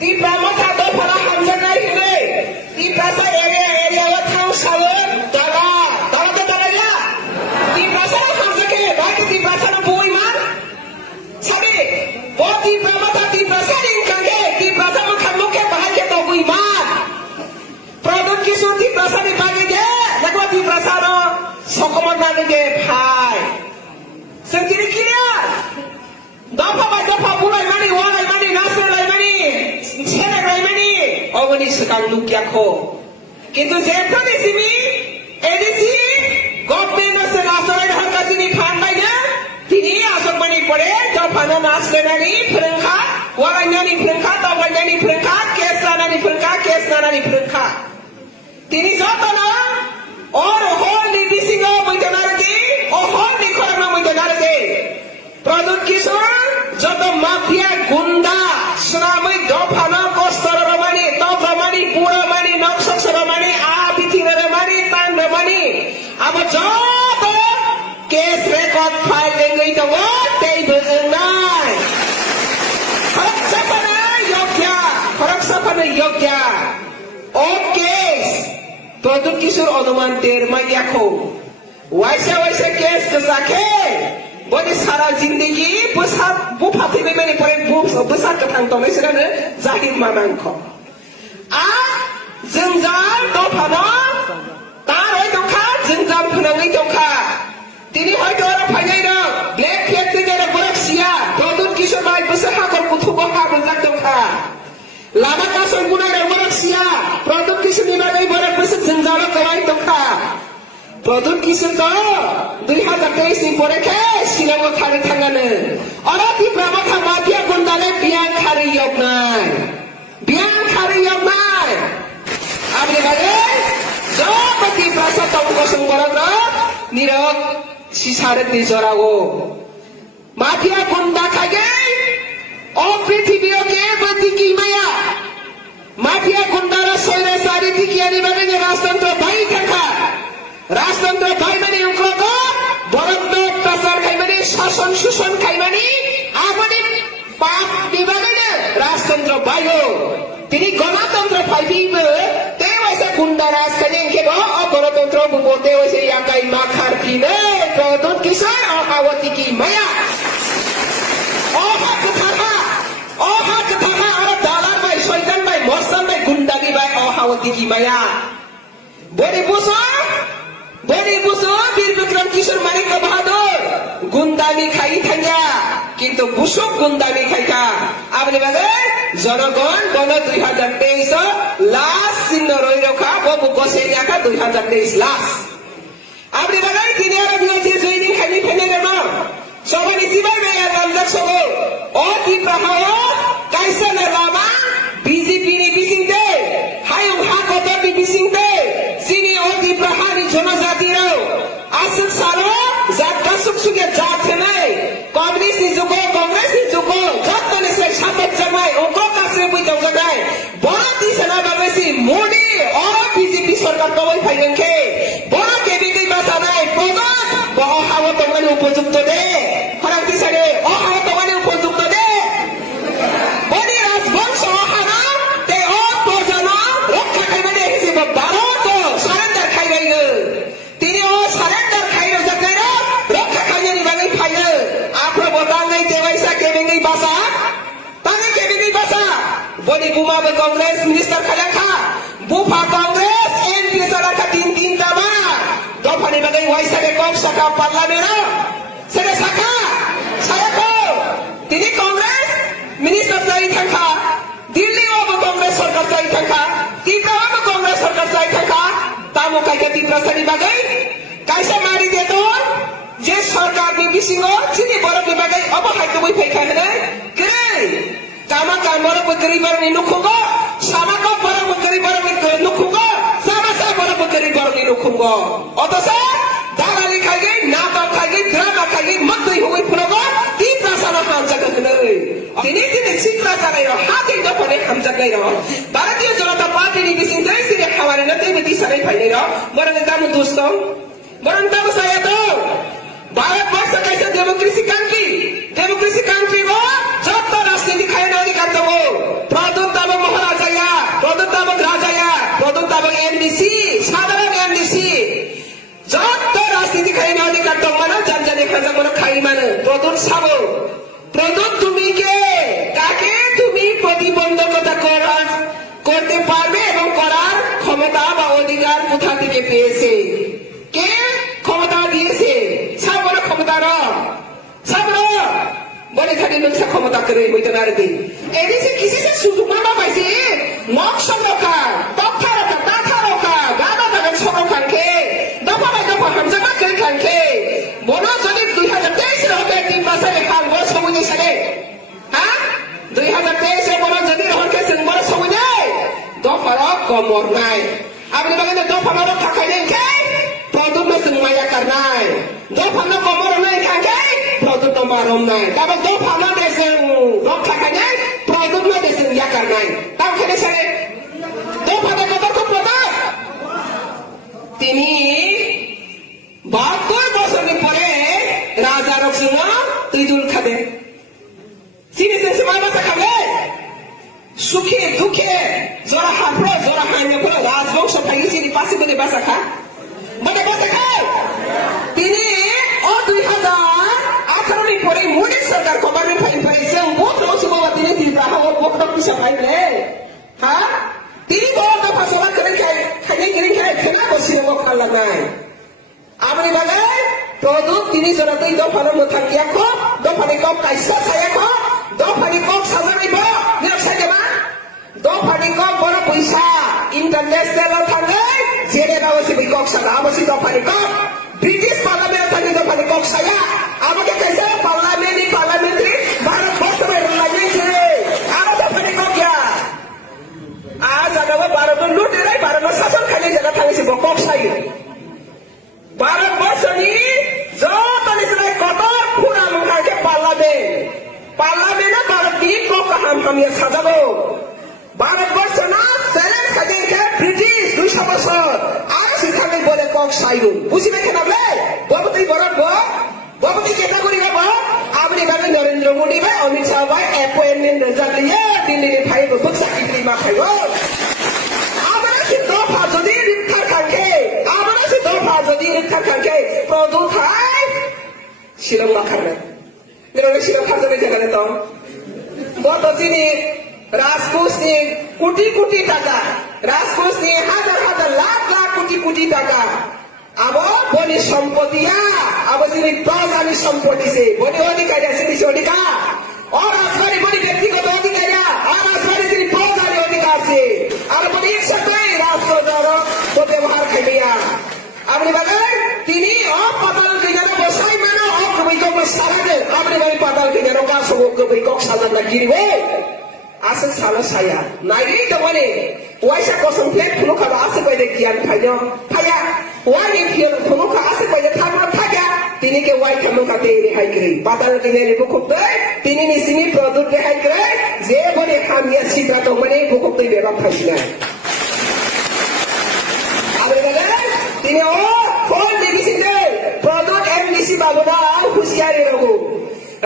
Di pramuka do para hamzana hile. Di prasa area wathang salon dala. Dala ke dala ya. Di prasa hamza ke baik di prasa na bui man. Sabi, bo di pramuka di prasa din kangge. Di prasa mukha mukhe bahai ke to bui man. Produk kisur di prasa ni bagi je. Nagwa di prasa no sokomon na ge bhai. Sendiri kira. Dapa by dapa bulai mani walai mani nasir lai mani. Sena lai mani. Ogoni sekang lukya ko. Kintu jepta disini edisi government na se nasarai harga sini phandai na. Tini asok mani pore dapa na nasle nani prengkha. Walai nani prengkha dapa nani prengkha kes na nani prengkha kes na nani prengkha. Tini jata na और whole नी बिसिंगो मुइतनारगे O whole नी खरमा मुइतनारगे प्रदुत किशोर जब mafia गुंडा श्रामै दफाना कस्तर रमानी तब रमानी पुरा मानी नक्सस रमानी आ बिथिन रमानी तान रमानी अब जब केस रेकर्ड फाइल लेंगै त वो त्यही बुझ्नाय फरक सपना योग्य okay Produk kisur onoman terma yakho. Waisa kes kesake. Bodi sara zindagi besar bupati ni meni pore besar ketang tomai sedana zahir mamangko. Jengjal dofano taroi dongka jengjal penangai dongka. Tini hoi dora panjai do black cat ni dera borak sia. Produk kisur mai besar hakor putu bongka bentak dongka. Lama kasoi guna dera borak sia. Produk kisur ni bagai borak besar jengjal kawai dongka. Produk kisur to 2023 ni pore ke silang khari thangane. Ora ti pramuka mafia gundale biang khari yognai. Biang khari yognai. Abri bagai jopati prasa tong kosong borak ro nirok sisaret ni jorago. Mafia gunda kage o prithibio ke bati ki maya. Mafia gundara soire sari tiki ani bagai rastantro bhai thaka. Rastantro bhai mani unklogo borokno pasar khai mani shason shushan khai mani apani pap dibagane rastantro bhai ho. Tini গণতন্ত্র পাইবে তে ওইসে গুন্ডা রাজ খানে কেবো গণতন্ত্র বুবতে ওইসে ইয়াকাই মাখার কিনে প্রদুত কিশোর অহাবতী কি মায়া অহাক থাকা আর দালার ভাই শয়তান ভাই মস্তান ভাই গুন্ডাগি ভাই অহাবতী কি মায়া বড়ি বুঝো বীর বিক্রম কিশোর মানিক বাহাদুর গুন্ডামি খাই থাকা কিন্তু বুসুক গুন্ডামি খাইকা আপনি বাগে জনগণ গণ 2023 লাস্ট চিহ্ন রই রখা ববু কষে রাখা 2023 লাস্ট আপনি বাগে তিনি আর দিয়েছে জয়দিন খালি ফেলে দেন সবাই সিবাই মেয়া গামজাক সব ও কি প্রভাব কাইসা না লামা বিজেপি নি বিসিংতে হায়ুং হাকত নি বিসিংতে সিনি ও কি প্রহারি জনজাতি রো আসুক সালো জাত কাসুক সুকে জাত নাই কংগ্রেস নি যুগ কংগ্রেস নি যুগ যত নি সে সাপত জামাই ও কো কাছে বুইতাও জাগাই বড় দিশনা বাবেসি মোদি ও বিজেপি সরকার কবই ফাইনকে বড় কেবিকে বাসা নাই পদক বড় হাওয়া তঙ্গানি উপযুক্ত দে খরাক দিশারে ও হাওয়া তঙ্গানি উপযুক্ত দে বড়ি রাজবংশ হানা তে ও প্রজন্ম রক্ষা খাইবানে হিসেবে ভারত সারেন্ডার খাইবাই তিনি ও সারেন্ডার খাইরো জাগাইরো রক্ষা খাইনি বাঙাই ফাইল আপনি বদাঙ্গাই দেবাইসা কেবিঙ্গাই বাসা তাঙ্গাই কেবিঙ্গাই বাসা বড়ি বুমাবে কংগ্রেস মিনিস্টার খালাখা বুফা কংগ্রেস এমপি সারাখা তিন দাবা দফানি বাঙাই ওয়াইসারে কম শাখা পার্লামেন্ট সেটা শাখা সায়াকো তিনি কংগ্রেস মিনিস্টার চাই থাকা দিল্লি ও কংগ্রেস সরকার চাই থাকা ত্রিপুরা কংগ্রেস সরকার চাই থাকা তামো কাইকে ত্রিপুরাসানি বাগাই কাইসা মারি দেত যে সরকার নি বিসিং চিনি বড় বিভাগাই অবহাইত বই ফাইখানে কে কামা কামর বকরি বড় নি নুখুগো সামাকো বড় বকরি বড় নি নুখুগো সামাসা বড় বকরি বড় নি নুখুগো অতসা দালালি খাইগে নাটক খাইগে ড্রামা খাইগে মতই হই ফুলগো ত্রিপুরাসানা হামজাকা কনে তিনি চিন্তা চালাইরো হাতে দফনে হামজাকাইরো ভারতীয় জনতা পার্টি নি বিসিং দেই সিরে খাওয়ারে না তেই বিতি সারাই ফাইনাইরো বড় দাম দোস্ত বরং দাম সায়াতো ভারতবর্ষ কাইসা ডেমোক্রেসি কান্ট্রি ও যত রাজনীতি খায় না অধিকার দেবো প্রদত্ত হাজার করে খাই মানে প্রদূত সাবো প্রদূত তুমি কে কাকে তুমি প্রতিবন্ধকতা করতে পারবে এবং করার ক্ষমতা বা অধিকার কোথা থেকে পেয়েছে কে ক্ষমতা দিয়েছে সাবর ক্ষমতা সাবর বলে খালি লোকসা ক্ষমতা করে বইতে না রে এদিকে কিসে সুযোগ না পাইছে নখ সংরক্ষা তথা রক্ষা তাথা রক্ষা গাদা গাদা সংরক্ষণকে দফা বাই দফা হামজামা করে খানকে বলো যদি 2023 হবে 3 বছরে খালবো সমুদ্র সালে হ্যাঁ 2023 বলো যদি রহনকে সেনবর সমুদ্র দফার কমর নাই আপনি বলেন দফার থাকাই নেই কে প্রদূত মায়া কার নাই দফার কমর নাই খাকে প্রদূত মারম নাই তারপর দফার দেশে দফ থাকাই নাই প্রদূত দেশে ইয়াকার নাই তাও খেলে সারে দফার কত খুব প্রদূত তিনি 72 বছর পরে রাজা রক্সিমা তুই দুল খাবে সিরিয়াসলি সময় বাসা খাবে সুখে দুঃখে জোড়া হাফড়ো জোড়া হাইনে পড়ে রাজবংশ ভাঙিয়েছি পাশে বলে বাসা খা মানে বাসা খায় তিনি 2018 পরে মোদী সরকার কমান্ডে ফাইন পাইছে বহুত রসে বাবা তিনি দিব্রাহ ও বকর পিছা পাইলে হ্যাঁ তিনি বড় দফা সভা করে খাই খেলা বসিয়ে খালা নাই আপনি বলে প্রদূত তিনি জনতাই দফার মধ্যে থাকি দফানি কম কাইসা ছায়া দফানি কম সাজানিব নিরক্ষা দেবা দফানি কম বড় পয়সা ইন্টারন্যাশনাল থাকলে জেনে অবশ্যই বিকক সাজা অবশ্যই দফানি কম ব্রিটিশ পার্লামেন্ট থাকি দফানি কম সাজা আমাকে कैसे पार्लामेंट्री भारतवर्ष में লাগিয়েছে আর দফানি কম क्या आज अगर भारत में लूटे रही भारत में शासन खाली जगह थांगेছে বকক সাই भारतवर्ष नि যত নিসরাই কত পুরা মুখাকে পার্লামেন্টে भारत की को हम ये সাজাবো भारतवर्ष না সেলেন খাজেকে ব্রিটিশ 200 বছর আর সেখানে বলে কক সাইরু বুঝিবে কেন বলে ববতি বরব ববতি কেটা করি বাবা আপনি ভাবে নরেন্দ্র মোদী ভাই অমিত শাহ ভাই অ্যাপয়েন্টমেন্ট রেজাল্ট দিয়ে দিল্লি ফাইব বুকসা কিলি মা খাইব আমরা সে দফা যদি রিথার খানকে আমরা সে দফা যদি রিথার খানকে প্রদূত খায় শিলং না খাবে মেরে শিলং খাজবে জায়গা তো बहुत তিনি রাজকোষ নিয়ে কোটি কোটি টাকা রাজকোষ নিয়ে হাজার হাজার লাখ লাখ কোটি কোটি টাকা আবার বনি সম্পত্তিয়া আবার তিনি প্রজানি সম্পত্তি সে বনি অধিকারী আছে তিনি অধিকার और राजवाड़ी बड़ी व्यक्तिगत अधिकार और राजवाड़ी তিনি প্রজানি অধিকার আছে আর বনি একসাথে রাষ্ট্র দ্বারা তো ব্যবহার খাইয়া আপনি বলেন তিনি পাতাল কিনারে বসাই মানে অকবিকক সারাদে আপনি বলেন পাতাল কিনারে কাছে অকবিকক সাজানা গিরবে আসে সালা সায়া নাইরি তো বলে ওয়াইসা কসম প্লেট ফুলুকা আসে কইলে কিয়ান খাইলো খায়া ওয়াই ফিল ফুলুকা আসে কইলে থাকলো থাকা তিনি কে ওয়াই খামুকাতে রেহাই করে পাতাল কিনারে বুকুতে তিনি নিসিনি প্রদূত রেহাই করে যে বলে খামিয়া সিদা তো মানে বুকুতে বেবা খাইছিল আপনি বলেন তিনি কোন ডিবিসিতে প্রদূত এমডিসি বাবুরা হুঁশিয়ারি রঘু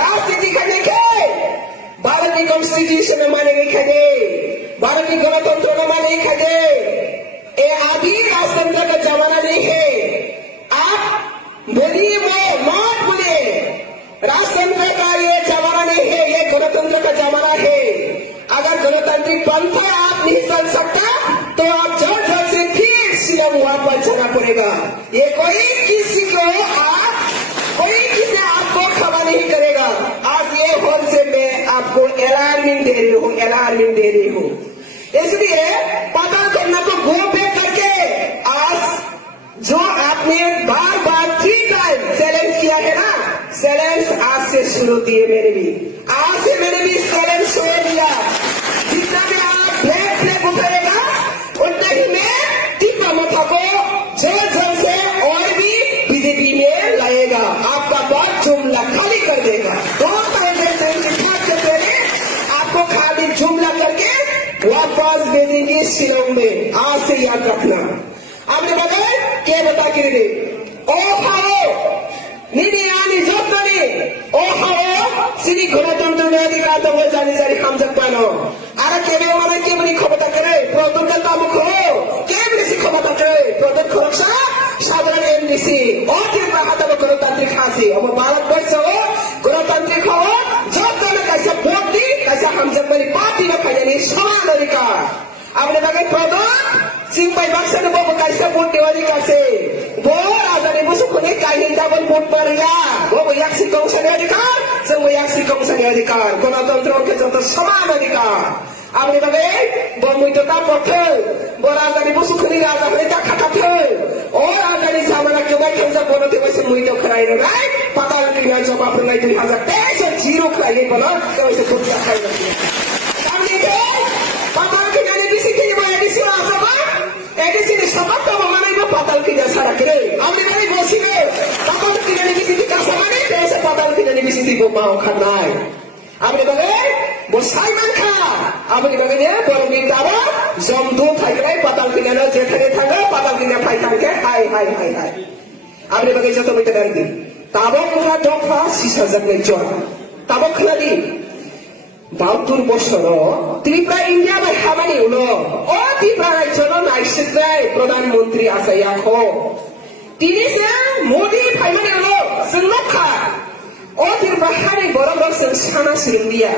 রাজনীতি খানে কে भारत की कॉन्स्टिट्यूशन में माने गई खड़े भारत की गणतंत्र में माने गई खड़े ये आदि राजतंत्र का जमाना नहीं है आप बोलिए वो मत बोलिए राजतंत्र का ये जमाना नहीं है ये गणतंत्र का जमाना है अगर गणतांत्रिक पंथ आप नहीं चल सकता तो आप जल्द जल्द से फिर शिलंग वापस जाना पड़ेगा ये कोई किसी आपको खबर नहीं करेगा आज ये होल से मैं आपको अलार्मिंग दे रही हूँ इसलिए पता करना को गो बैक करके आज जो आपने बार बार 3 टाइम चैलेंज किया है ना चैलेंज आज से शुरू किए मेरे भी आज से मैंने भी चैलेंज छोड़ दिया जितना भी आप ब्लैक उठाएगा उतना ही मैं टीका मथा को जल्द से और भी बीजेपी में लाएगा आपका बहुत जुमला खाली कर देगा आपको खाली जुमला करके वापस भेजेंगे शिलंग में आज से याद रखना आपने बताया क्या बता के रे ओ हाओ निधि आनी जवाबदारी ओ हाओ सिरी गणतंत्र में अधिकार तो जाने जारी हम जब पानो आरा केबे माने केबे क्षमता करे प्रदूत का मुख हो केबे सी क्षमता करे प्रदूत सुरक्षा साधारण एमडीसी और के बात गणतांत्रिक खासी अब Abne bagai produk simpai baksa ne bobo kaisa pun diwali kase bor azane busuk kone kainin double pun paria bobo yak sikong sani adhikar semua yak sikong sani adhikar গণতন্ত্র ke jontor saman adhikar abne bagai bor muito ta pothe bor azane busuk kone raja kone ta khataphe or azane samana kebai khenja bono te baise muito kharai rai patal kina jawab nai 2023 zero kharai bola te baise khutya khai na samne ke patal kina ne bisi ke bola disi azaba edisi ne sabab to manai ba patal kina sara kere amne nai bosile patal kina ne bisi ka samane te se patal kina ne bisi ko mau khanai amne bagai bosai mankha amne bagai ne boro bintara jomdo thairai patal kina ne jekhane thanga patal kina phai thangke hai amne bagai joto mita dandi tabok kha dokha sisajak nei jor tabok khladi 72 বছর Tripura India by Hamani উলো ও ত্রিপুরা রাজ্যর নাইসিদ্রাই প্রধানমন্ত্রী আছে ইয়াখো তিনি সে মোদি ফাইমানি উলো সঙ্গখা ও ত্রিপুরা হানি বরবর song সানা Syria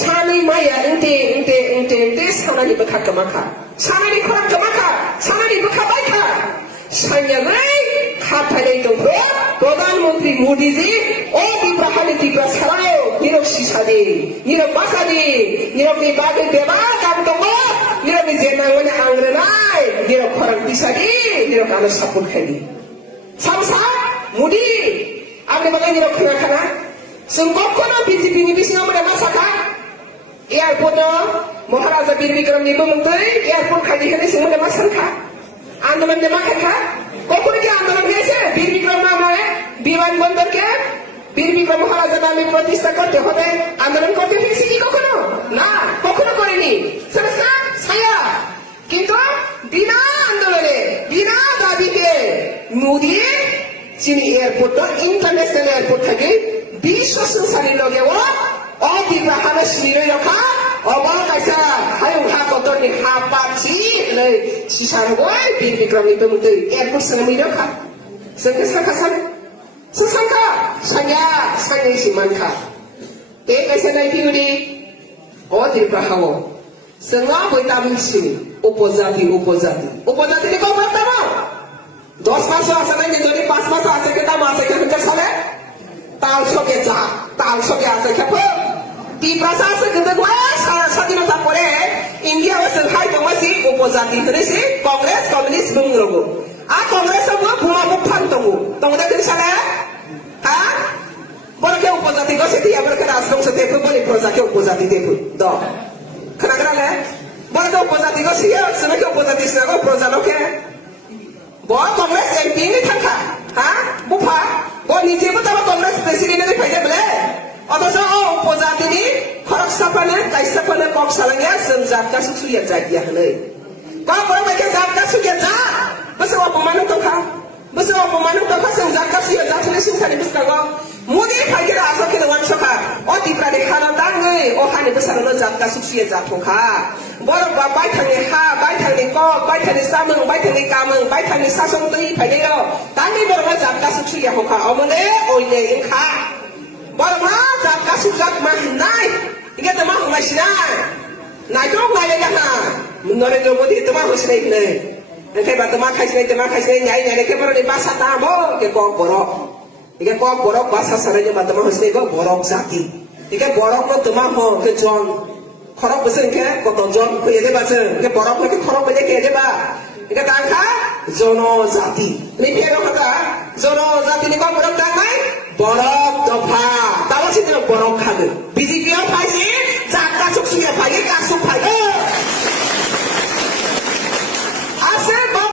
সানাই মায়া ইনতে সানানি বখা কমাখা সানানি খরা কমাখা সানানি বখা বাইখা সান্যাই খাথাই দংপ্র প্রধানমন্ত্রী মোদিজি ও ত্রিপুরা হানি ত্রিপুরা ছাড়াও নিরব সিসাদি নিরব বাসাদি নিরব ni bagai beba kam tongo nirob ni jenangone angrenai nirob khorang tisadi nirob alo sapun khani samsa mudi amne bagai nirob khana sungkokona BJP ni bisno mona masaka airport Maharaja Bir Bikram ni bumungtoi airport khadi khani sungmona masanka आंदोलन जमा खा कौन के आंदोलन कैसे वीर विक्रम नाम है विमानबंदर के वीर विक्रम महाराजा नामे प्रतिष्ठा करते होते आंदोलन करते হয়েছে কি কখনো না কখনো করেনি সমস্যা ছায়া কিন্তু বিনা আন্দোলনে বিনা দাবিতে মোদি চীন এয়ারপোর্ট ইন্টারন্যাশনাল এয়ারপোর্ট থেকে বিশ্ব সংসারের লগেও অতীব্র হামে শিরে রাখা অবাক আইসা হায়ু হা কতনি হা পাছি লৈ সিসারবই বীর বিক্রমনি বমুতৈ এয়ারপোর্ট সঙ্গে রাখা সঙ্গে সাকা সানে সুসংকা সায়া সাঙ্গে সিমানখা তে কাইসা নাই পিউরি অতীব্র হাও সঙ্গা বইতামিছি উপজাতি কে কো বাতামো 10 মাস আছে নাই যদি 5 মাস আছে কে দাম আছে কে সালে তাল সকে আছে খেপো ত্রিপুরা আছে কিন্তু স্বাধীনতা পরে ইন্ডিয়া ওসে হাই তোমাসি উপজাতি ধরেছি কংগ্রেস কমিউনিস্ট বুমরগো আ কংগ্রেস বো ভুমা বুফান তগো তোমাদের দিন সালে হ্যাঁ বড়কে উপজাতি গসে দিয়া বড়কে রাজবংশ তেপু বলি প্রজাকে উপজাতি তেপু দ খনাগরালে বড়কে উপজাতি গসিয়া সনকে উপজাতি সনকে প্রজা লোকে বড় কংগ্রেস এমপি নি থাকা হ্যাঁ বুফা ও নিজেও তো কংগ্রেস প্রেসিডেন্ট ফাইদে বলে অথচ উপজাতিনি খরচ সাপানে কাইসাপানে কক সালাঙ্গিয়া जों জাতকা সুসুয়া জাগিয়া হলে কা বড় মেকে জাতকা সুয়া যা বসে অপমান তখা जों জাতকা সুয়া জাতলে সিনসানি বুসকাগো মুদি ফাইকেরা আসকে ওয়ানসকা ও ত্রিপুরা খানা দাঙ্গৈ ও হানি বসানো জাতকা সুসুয়া জাতখা বড় বাই থানি হা বাই থানি কক বাই থানি সামং বাই থানি কামং বাই থানি সাসং তৈ ফাইদেও তানি বড় জাতকা সুসুয়া হখা অমনে ওইনে ইনখা বড় মা জাতকা সুজাক মাহনাই ইকে তোমা হমাইছিনাই নাইতো নাইলে না নরেন্দ্র মোদি তোমা হইছিনাই নে একে বা তোমা খাইছিনাই nyai nyai ke boro ni basa tamo ke kok borok ike kok borok basa saranya ba তোমা হইছিনাই go borok jati ike borok no তোমা ho ke jon khorok besen ke kok jon ko yede ba se ke borok ke khorok be ke yede ba ike tangka জনজাতি ni piano kata জনজাতি ni kok borok tangkai borok tofa tawa sini borok khane BJP